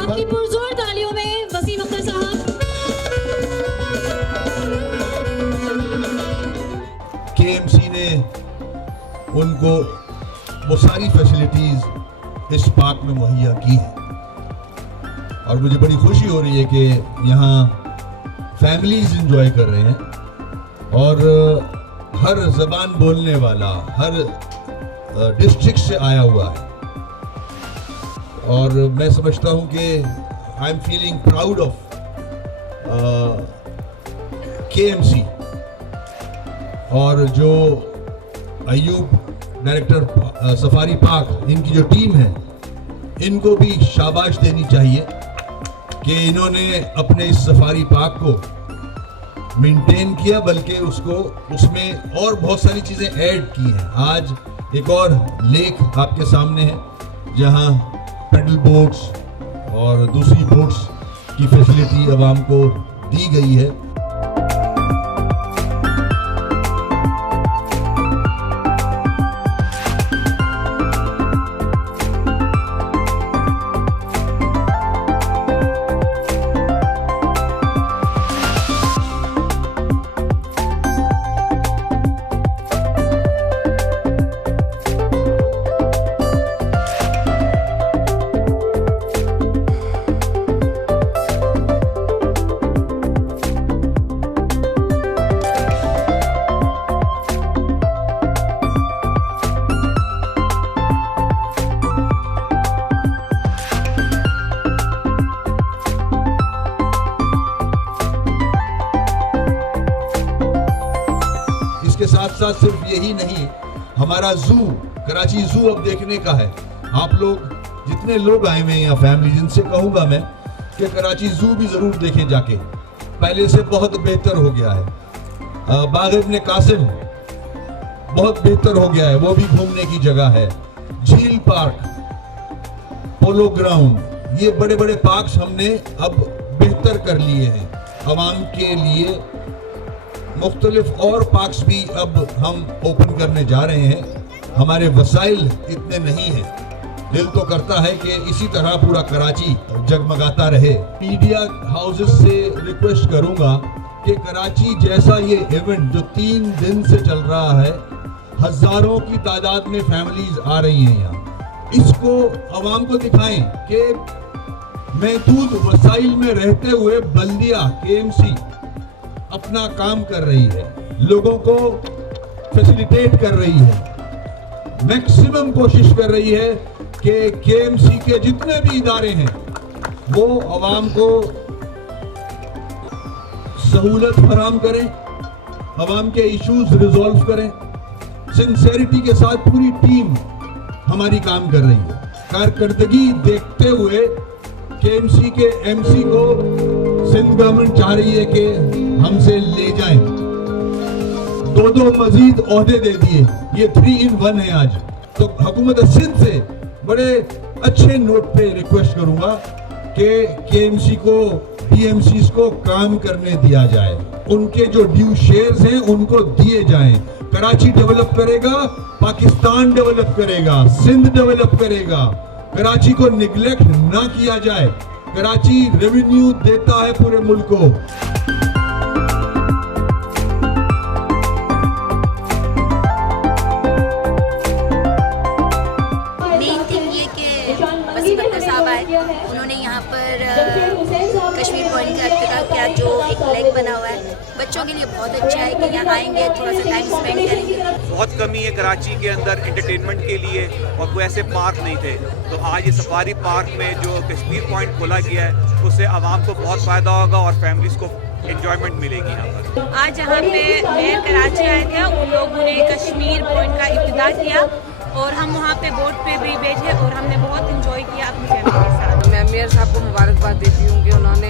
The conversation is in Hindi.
आपकी पुरजोर तालियों में वसीम अख्तर साहब। केएमसी ने उनको वो सारी फैसिलिटीज इस पार्क में मुहैया की हैं और मुझे बड़ी खुशी हो रही है कि यहाँ फैमिलीज एंजॉय कर रहे हैं और हर जबान बोलने वाला हर डिस्ट्रिक्ट से आया हुआ है और मैं समझता हूँ कि I am feeling proud of KMC और जो अयूब डायरेक्टर सफारी पार्क इनकी जो टीम है इनको भी शाबाश देनी चाहिए कि इन्होंने अपने इस सफारी पार्क को मेंटेन किया बल्कि उसको उसमें और बहुत सारी चीज़ें ऐड की हैं। आज एक और लेक आपके सामने है जहां पेडल बोट्स और दूसरी बोट्स की फैसिलिटी आवाम को दी गई है। के साथ साथ सिर्फ यही नहीं, हमारा जू कराची जू अब देखने का है। आप लोग जितने लोग आए हुए हैं या फैमिली जिनसे कहूंगा मैं कि कराची जू भी जरूर देखें जाके, पहले से बहुत बेहतर हो गया है। बाग इब्न कासिम बहुत बेहतर हो गया है, वो भी घूमने की जगह है। झील पार्क, पोलो ग्राउंड, ये बड़े बड़े पार्क्स हमने अब बेहतर कर लिए हैं आवाम के लिए। मुख्तलिफ और पार्क्स भी अब हम ओपन करने जा रहे हैं। हमारे वसाइल इतने नहीं हैं, दिल तो करता है कि इसी तरह पूरा कराची जगमगाता रहे। मीडिया हाउसेस से रिक्वेस्ट करूंगा कि कराची जैसा ये इवेंट जो 3 दिन से चल रहा है, हजारों की तादाद में फैमिलीज आ रही हैं यहाँ, इसको आवाम को दिखाएं कि महदूद वसाइल में रहते हुए बल्दिया केएमसी अपना काम कर रही है, लोगों को फैसिलिटेट कर रही है, मैक्सिमम कोशिश कर रही है कि केएमसी के जितने भी इदारे हैं वो आवाम को सहूलत फराहम करें, आवाम के इश्यूज रिजॉल्व करें। सिंसेरिटी के साथ पूरी टीम हमारी काम कर रही है। कारकर्दगी देखते हुए केएमसी के एमसी को सिंध गवर्नमेंट चाह रही है कि हमसे ले जाएं, 2 मजीद ओहदे दे दिए, ये 3 in 1 है आज। तो हुकूमत सिंध से बड़े अच्छे नोट पे रिक्वेस्ट करूंगा कि केएमसी को डीएमसी को काम करने दिया जाए, उनके जो ड्यू शेयर्स हैं उनको दिए जाएं। कराची डेवलप करेगा, पाकिस्तान डेवलप करेगा, सिंध डेवलप करेगा। कराची को निगलेक्ट ना किया जाए। कराची रेवेन्यू देता है पूरे मुल्क को। मेन थिंग ये कि वसीम अख्तर साहब आए, उन्होंने यहाँ पर कश्मीर पॉइंट का इफ्तिताह किया जो एक लेक बना हुआ है। बच्चों के लिए बहुत अच्छा है कि यहाँ आएंगे, थोड़ा सा टाइम स्पेंड करेंगे। बहुत कमी है कराची के अंदर एंटरटेनमेंट के लिए और कोई ऐसे पार्क नहीं थे, तो आज ये सफारी पार्क में जो कश्मीर पॉइंट खोला गया है उससे आवाम को बहुत फ़ायदा होगा और फैमिलीज़ को एंजॉयमेंट मिलेगी यहाँ पर। आज यहाँ पे एयर कराची आए थे, उन लोगों ने कश्मीर पॉइंट का इफ्तिताह किया और हम वहाँ पे बोट पे भी बैठे और हमने बहुत इंजॉय किया अपनी फैमिली के साथ। मैं मेयर साहब को मुबारकबाद देती हूँ कि उन्होंने